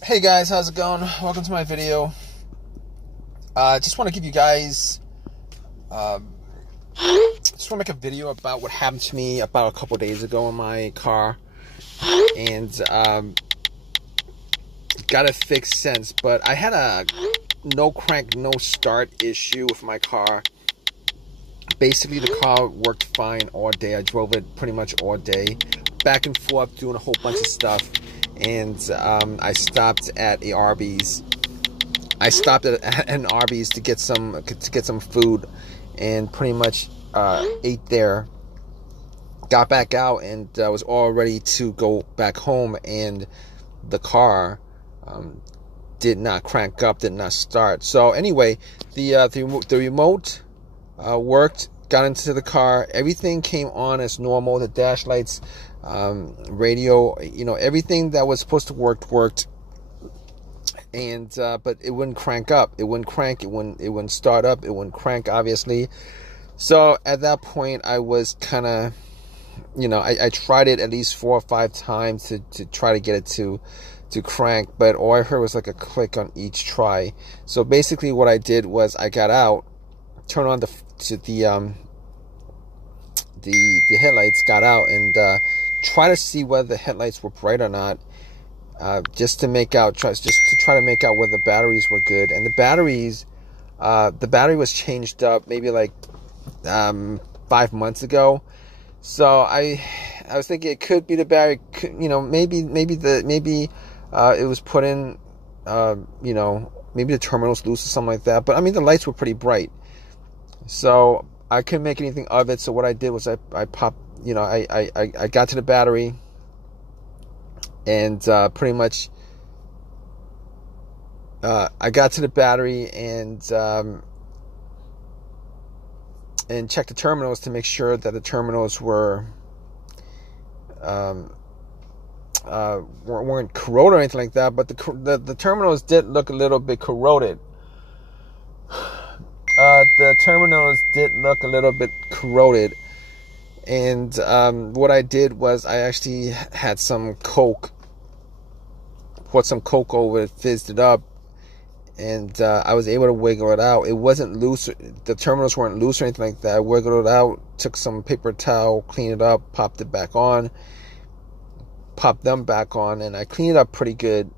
Hey guys, how's it going? Welcome to my video. Just want to give you guys, just want to make a video about what happened to me about a couple days ago in my car, and got it fixed since. But I had a no crank, no start issue with my car. Basically, the car worked fine all day. I drove it pretty much all day, back and forth, doing a whole bunch of stuff. And I stopped at a Arby's. I stopped at an Arby's to get some food, and pretty much ate there. Got back out and was all ready to go back home, and the car did not crank up, did not start. So anyway, the remote worked. Got into the car. Everything came on as normal. The dash lights, radio, everything that was supposed to worked. And but it wouldn't crank up. It wouldn't crank. It wouldn't start up. It wouldn't crank, obviously. So at that point, I was kind of, I tried it at least 4 or 5 times to try to get it to crank, but all I heard was like a click on each try. So basically, what I did was I got out, turned on the headlights, got out, and try to see whether the headlights were bright or not, just to try to make out whether the batteries were good. And the battery was changed up maybe like 5 months ago. So I was thinking it could be the battery. Maybe it was put in. Maybe the terminal's loose or something like that. But I mean, the lights were pretty bright. So I couldn't make anything of it. So what I did was I popped, I got to the battery, and pretty much I got to the battery and checked the terminals to make sure that the terminals weren't corroded or anything like that. But the terminals did look a little bit corroded. The terminals did look a little bit corroded, and what I did was I actually had some Coke, poured some Coke over it, fizzed it up, and I was able to wiggle it out. It wasn't loose. The terminals weren't loose or anything like that. I wiggled it out, took some paper towel, cleaned it up, popped them back on, and I cleaned it up pretty good,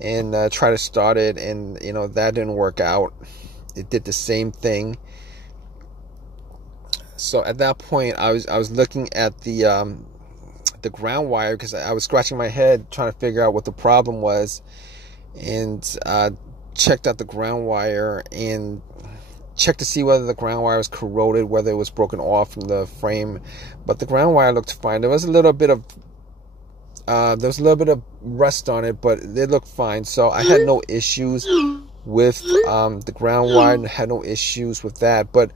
and tried to start it, and that didn't work out. It did the same thing. So at that point, I was looking at the ground wire, because I was scratching my head trying to figure out what the problem was, and checked out the ground wire and checked to see whether the ground wire was corroded, whether it was broken off from the frame. But the ground wire looked fine. There was a little bit of rust on it, but it looked fine. So I had no issues with the ground wire, and had no issues with that. But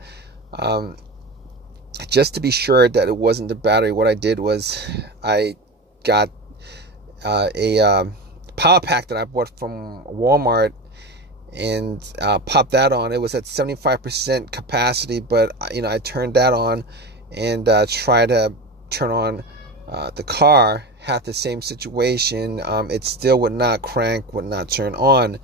just to be sure that it wasn't the battery, what I did was I got a power pack that I bought from Walmart, and popped that on. It was at 75% capacity, but I turned that on and tried to turn on the car. Had the same situation. It still would not crank, would not turn on.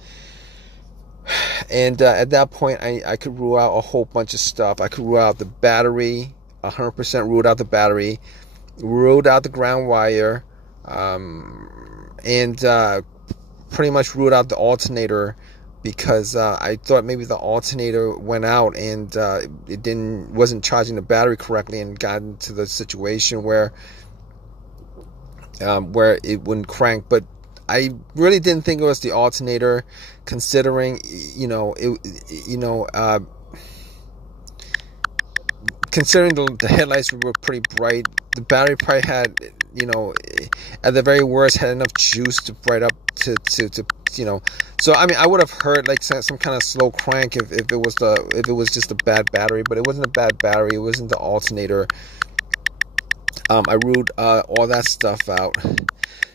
And at that point, I could rule out a whole bunch of stuff. I could rule out the battery, 100% ruled out the battery, ruled out the ground wire, and pretty much ruled out the alternator, because I thought maybe the alternator went out and it wasn't charging the battery correctly, and got into the situation where it wouldn't crank. But I really didn't think it was the alternator, considering considering the headlights were pretty bright. The battery probably had, at the very worst, had enough juice to bright up to. So I mean, I would have heard like some kind of slow crank if it was just a bad battery, but it wasn't a bad battery. It wasn't the alternator. I ruled all that stuff out.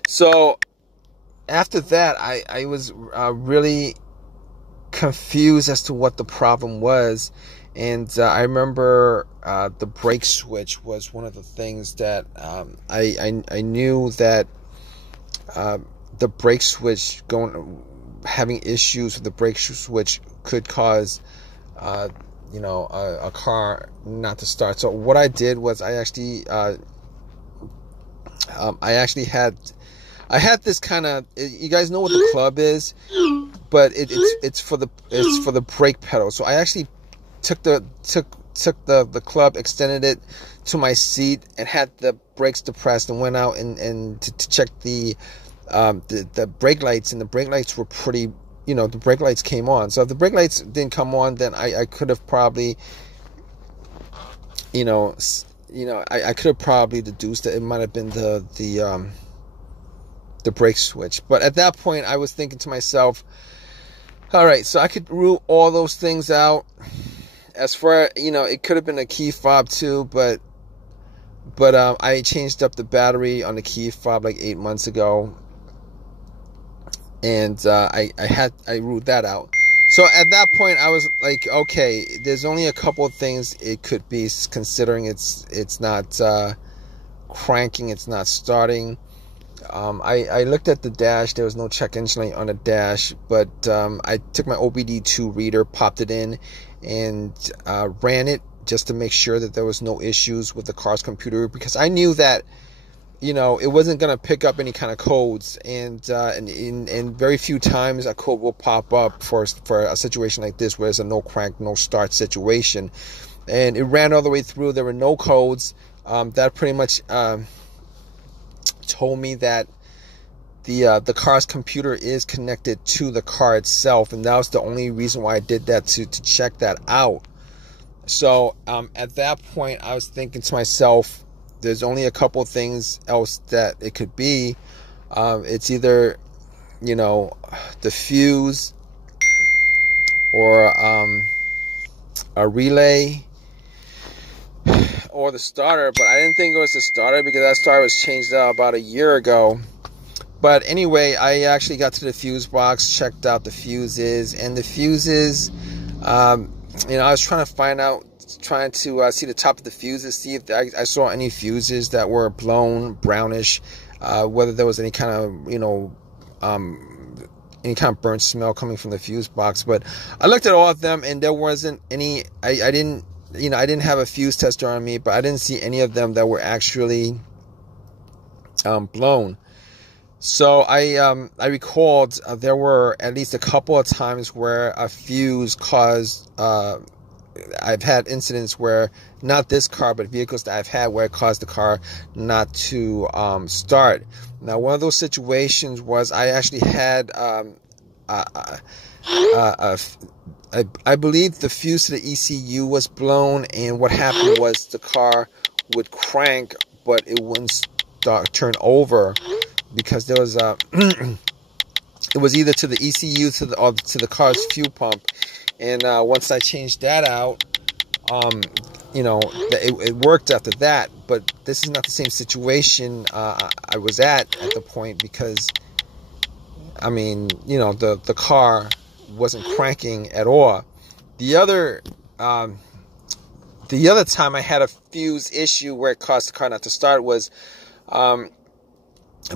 So after that, I was really confused as to what the problem was. And I remember the brake switch was one of the things that I knew that the brake switch having issues with the brake switch could cause a car not to start. So what I did was I actually had this kind of, you guys know what the club is, but it's for the brake pedal. So I actually took the club, extended it to my seat, and had the brakes depressed, and went out and to check the brake lights, and the brake lights were pretty, the brake lights came on. So if the brake lights didn't come on, then I could have probably, I could have probably deduced that it might have been the brake switch. But at that point, I was thinking to myself, all right, so I could rule all those things out. As far, it could have been a key fob too, but I changed up the battery on the key fob like 8 months ago, and I ruled that out. So at that point, I was like, okay, there's only a couple of things it could be, considering it's not cranking, it's not starting. I looked at the dash. There was no check engine light on the dash, but I took my OBD2 reader, popped it in, and ran it just to make sure that there was no issues with the car's computer, because I knew that it wasn't going to pick up any kind of codes, and very few times a code will pop up for a situation like this where it's a no crank, no start situation. And it ran all the way through. There were no codes. That pretty much told me that the car's computer is connected to the car itself, and that was the only reason why I did that, to check that out. So at that point, I was thinking to myself, there's only a couple things else that it could be. It's either the fuse, or a relay, or the starter. But I didn't think it was the starter, because that starter was changed out about a year ago. But anyway, I actually got to the fuse box, checked out the fuses, and the fuses, I was trying to see the top of the fuses, see if I saw any fuses that were blown, brownish, whether there was any kind of, any kind of burnt smell coming from the fuse box. But I looked at all of them, and there wasn't any. I didn't have a fuse tester on me, but I didn't see any of them that were actually blown. So I recalled there were at least a couple of times where a fuse caused. I've had incidents where, not this car, but vehicles that I've had, where it caused the car not to start. Now, one of those situations was I actually had I believe the fuse to the ECU was blown, and what happened was the car would crank, but it wouldn't turn over, because there was it was either to the ECU to the car's fuel pump. And once I changed that out, it worked after that. But this is not the same situation I was at the point, because the car wasn't cranking at all. The other time I had a fuse issue where it caused the car not to start was, I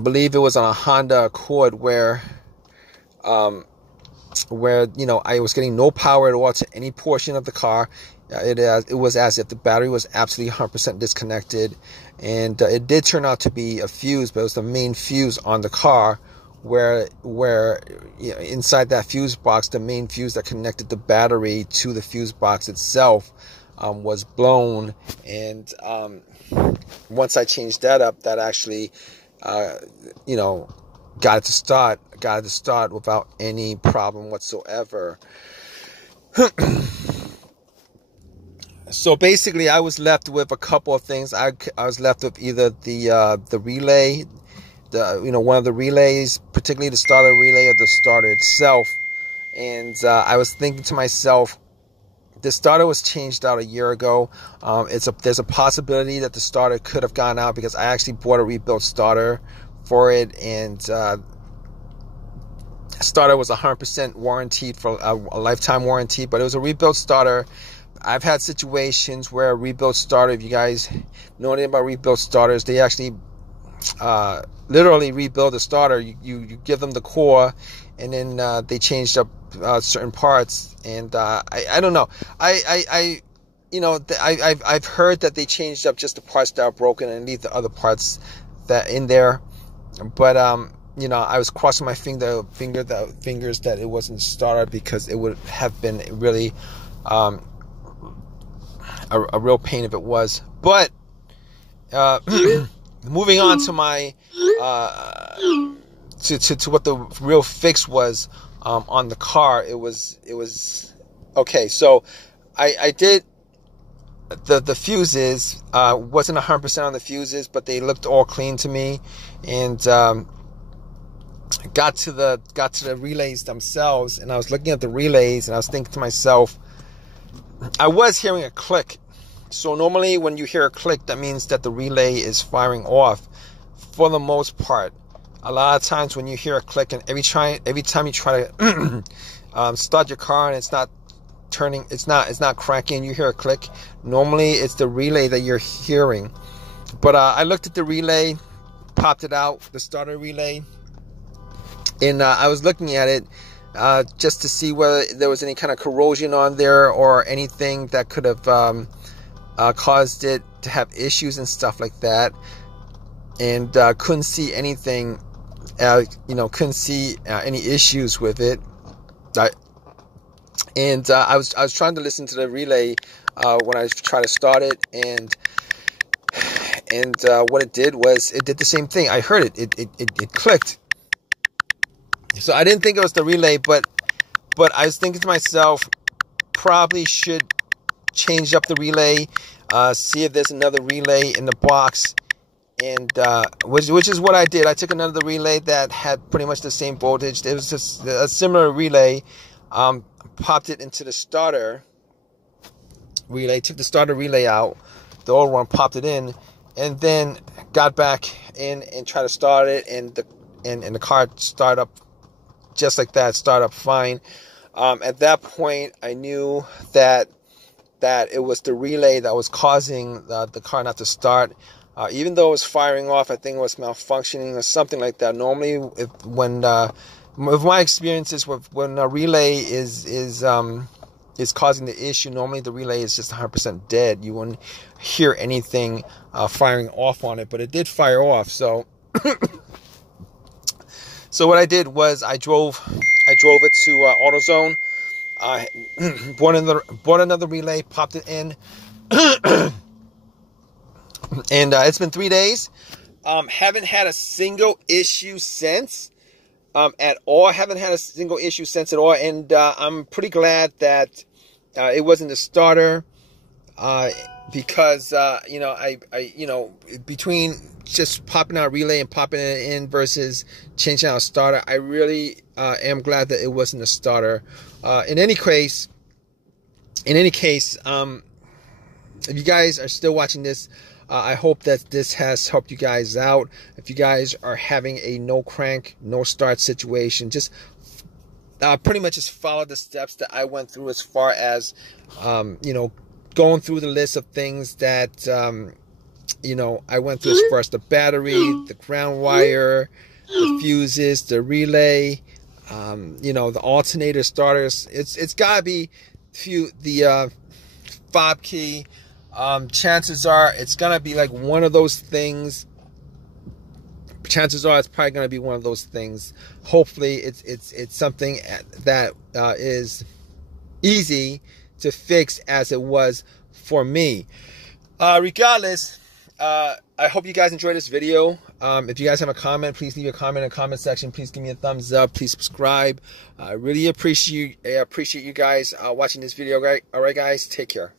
believe it was on a Honda Accord, where I was getting no power at all to any portion of the car. It was as if the battery was absolutely 100% disconnected, and it did turn out to be a fuse, but it was the main fuse on the car, where inside that fuse box, the main fuse that connected the battery to the fuse box itself was blown. And once I changed that up, that actually got it to start without any problem whatsoever. So basically, I was left with a couple of things. I was left with either the relay, one of the relays, particularly the starter relay, or the starter itself. And I was thinking to myself, the starter was changed out a year ago. There's a possibility that the starter could have gone out, because I actually bought a rebuilt starter for it, and starter was 100% warranted, for a lifetime warranty, but it was a rebuilt starter. I've had situations where a rebuilt starter, if you guys know anything about rebuilt starters, they actually literally rebuild the starter. You give them the core, and then they changed up certain parts. And I don't know. I've heard that they changed up just the parts that are broken and leave the other parts that in there. But I was crossing my fingers that it wasn't the starter, because it would have been really a real pain if it was. But moving on to my to what the real fix was on the car. It was okay. So I did the fuses. Wasn't 100% on the fuses, but they looked all clean to me, and got to the relays themselves. And I was looking at the relays, and I was thinking to myself, I was hearing a click. So normally when you hear a click, that means that the relay is firing off. For the most part, a lot of times when you hear a click, and every time you try to start your car and it's not turning, it's not cranking, you hear a click, normally it's the relay that you're hearing. But I looked at the relay, popped it out, the starter relay, and I was looking at it just to see whether there was any kind of corrosion on there or anything that could have caused it to have issues and stuff like that. And couldn't see anything, couldn't see any issues with it. I was trying to listen to the relay when I tried to start it, and what it did was it did the same thing. I heard it clicked. So I didn't think it was the relay, but I was thinking to myself, probably should change up the relay, see if there's another relay in the box. And which is what I did. I took another relay that had pretty much the same voltage. It was just a similar relay. Popped it into the starter relay. Took the starter relay out, the old one, popped it in, and then got back in and tried to start it. And the car started up just like that. Started up fine. At that point, I knew that it was the relay that was causing the car not to start. Even though it was firing off, I think it was malfunctioning or something like that. Normally, with my experiences, when a relay is causing the issue, normally the relay is just 100% dead. You wouldn't hear anything firing off on it, but it did fire off. So, so what I did was I drove it to AutoZone. Bought another relay, popped it in. And it's been 3 days. Haven't had a single issue since at all. Haven't had a single issue since at all. And I'm pretty glad that it wasn't the starter, because between just popping out a relay and popping it in versus changing out a starter, I really am glad that it wasn't a starter. In any case, if you guys are still watching this, I hope that this has helped you guys out. If you guys are having a no crank, no start situation, just pretty much just follow the steps that I went through, as far as, going through the list of things that, I went through, as far as the battery, the ground wire, the fuses, the relay, the alternator starters. It's gotta be the fob key. Chances are it's gonna be like one of those things. Chances are it's probably gonna be one of those things. Hopefully it's something that is easy to fix, as it was for me. Regardless, I hope you guys enjoyed this video. If you guys have a comment, please leave a comment in the comment section. Please give me a thumbs up. Please subscribe. I really appreciate you guys watching this video. All right, guys, take care.